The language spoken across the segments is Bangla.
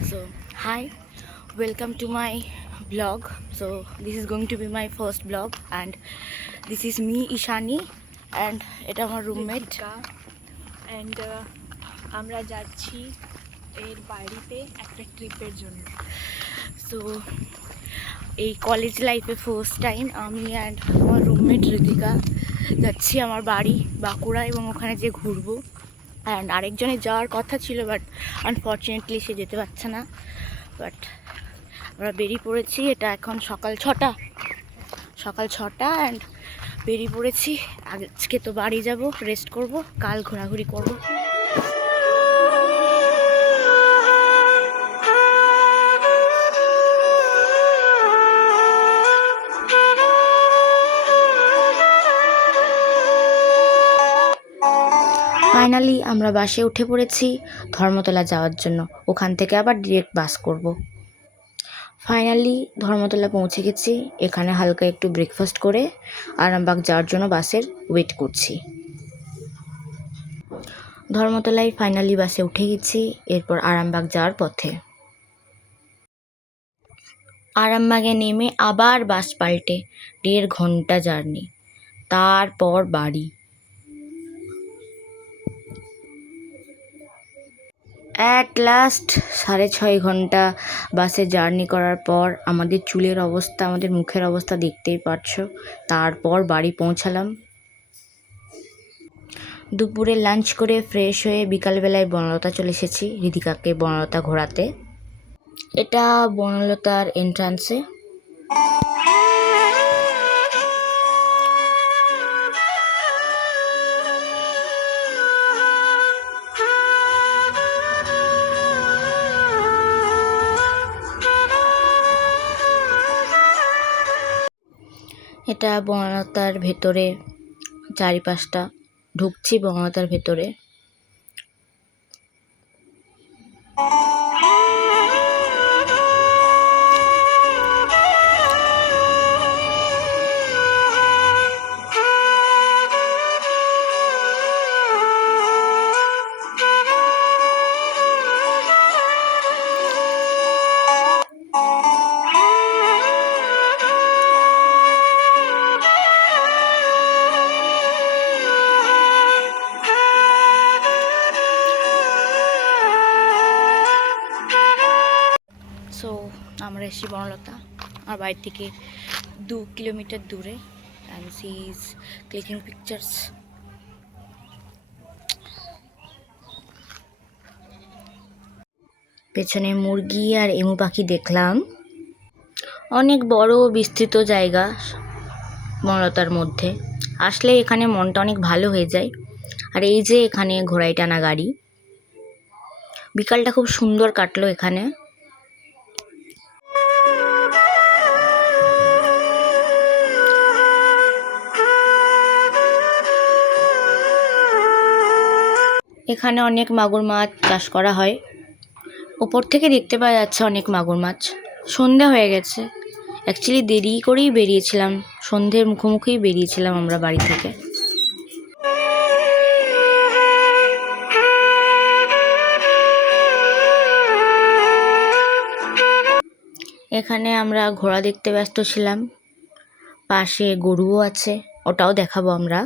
So, hi, welcome to my vlog. So, this is going to be my first vlog, and this is me, Ishani, and এটা আমার roommate. অ্যান্ড আমরা যাচ্ছি এর বাড়িতে একটা ট্রিপের জন্য। So, এই কলেজ লাইফে ফার্স্ট টাইম আমি অ্যান্ড আমার রুমমেট ঋতিকা যাচ্ছি আমার বাড়ি বাঁকুড়া, এবং ওখানে যে ঘুরবো। অ্যান্ড আরেকজনের যাওয়ার কথা ছিল, বাট আনফর্চুনেটলি সে যেতে পারছে না। বাট আমরা বেরিয়ে পড়েছি। এটা এখন সকাল 6টা অ্যান্ড বেরিয়ে পড়েছি। আজকে তো বাড়ি যাব, রেস্ট করব, কাল ঘোরাঘুরি করব। ফাইনালি আমরা বাসে উঠে পড়েছি ধর্মতলা যাওয়ার জন্য। ওখান থেকে আবার ডিরেক্ট বাস করব। ফাইনালি ধর্মতলা পৌঁছে গেছি। এখানে হালকা একটু ব্রেকফাস্ট করে আরামবাগ যাওয়ার জন্য বাসের ওয়েট করছি। ধর্মতলায় ফাইনালি বাসে উঠে গেছি। এরপর আরামবাগ যাওয়ার পথে আরামবাগে নেমে আবার বাস পাল্টে 1.5 ঘন্টা জার্নি, তারপর বাড়ি। অ্যাট লাস্ট 6.5 ঘন্টা বাসে জার্নি করার পর আমাদের চুলের অবস্থা, আমাদের মুখের অবস্থা দেখতেই পারছো। তারপর বাড়ি পৌঁছালাম। দুপুরে লাঞ্চ করে ফ্রেশ হয়ে বিকালবেলায় বনলতা চলে এসেছি ঋতিকাকে বনলতা ঘোরাতে। এটা বনলতার এন্ট্রান্সে। এটা বনলতার ভেতরে, চারিপাশটা ঢুকছি বনলতার ভেতরে। সো আমরা এসেছি বনলতা, আমার বাড়ি থেকে 2 কিলোমিটার দূরে। And she is clicking pictures. পেছনে মুরগি আর এমু পাখি দেখলাম। অনেক বড় বিস্তৃত জায়গা বনলতার মধ্যে। আসলে এখানে মনটা অনেক ভালো হয়ে যায়। আর এই যে এখানে ঘোড়ায় টানা গাড়ি। বিকালটা খুব সুন্দর কাটলো এখানে। এখানে অনেক মাগুর মাছ চাষ করা হয়। ওপর থেকে দেখতে পাওয়া যাচ্ছে অনেক মাগুর মাছ। সন্ধে হয়ে গেছে। অ্যাকচুয়ালি দেরি করেই বেরিয়েছিলাম, সন্ধ্যের মুখোমুখিই বেরিয়েছিলাম আমরা বাড়ি থেকে। এখানে আমরা ঘোড়া দেখতে ব্যস্ত ছিলাম। পাশে গরুও আছে, ওটাও দেখাবো আমরা।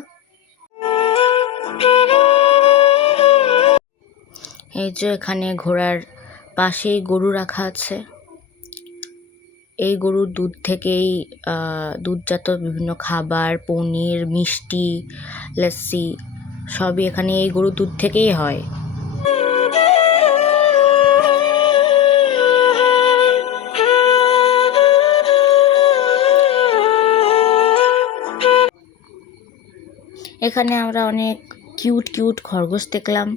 এই যে এখানে ঘোড়ার পাশেই গরু রাখা আছে। এই গরুর দুধ থেকেই দুধজাত বিভিন্ন খাবার, পনির, মিষ্টি, লস্যি সবই এখানে এই গরুর দুধ থেকেই হয়। এখানে আমরা অনেক কিউট কিউট খরগোশ দেখলাম।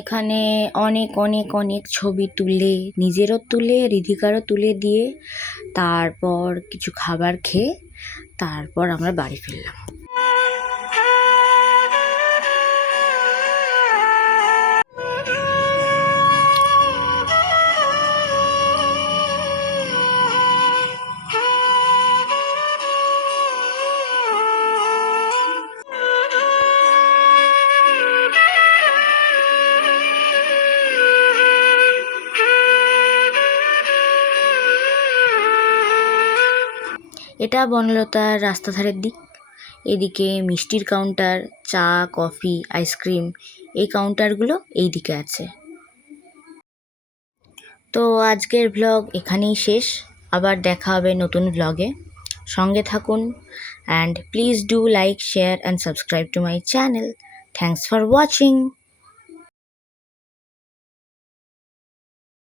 এখানে অনেক অনেক অনেক ছবি তুলে, নিজেরও তুলে, ঋধিকারও তুলে দিয়ে তারপর কিছু খাবার খেয়ে তারপর আমরা বাড়ি ফিরলাম। এটা বনলতার রাস্তা ধারের দিক। এদিকে মিষ্টির কাউন্টার, চা, কফি, আইসক্রিম এই কাউন্টারগুলো এই দিকে আছে। তো আজকের ভ্লগ এখানেই শেষ। আবার দেখা হবে নতুন ভ্লগে। সঙ্গে থাকুন and please do like, share and subscribe to my channel. Thanks for watching.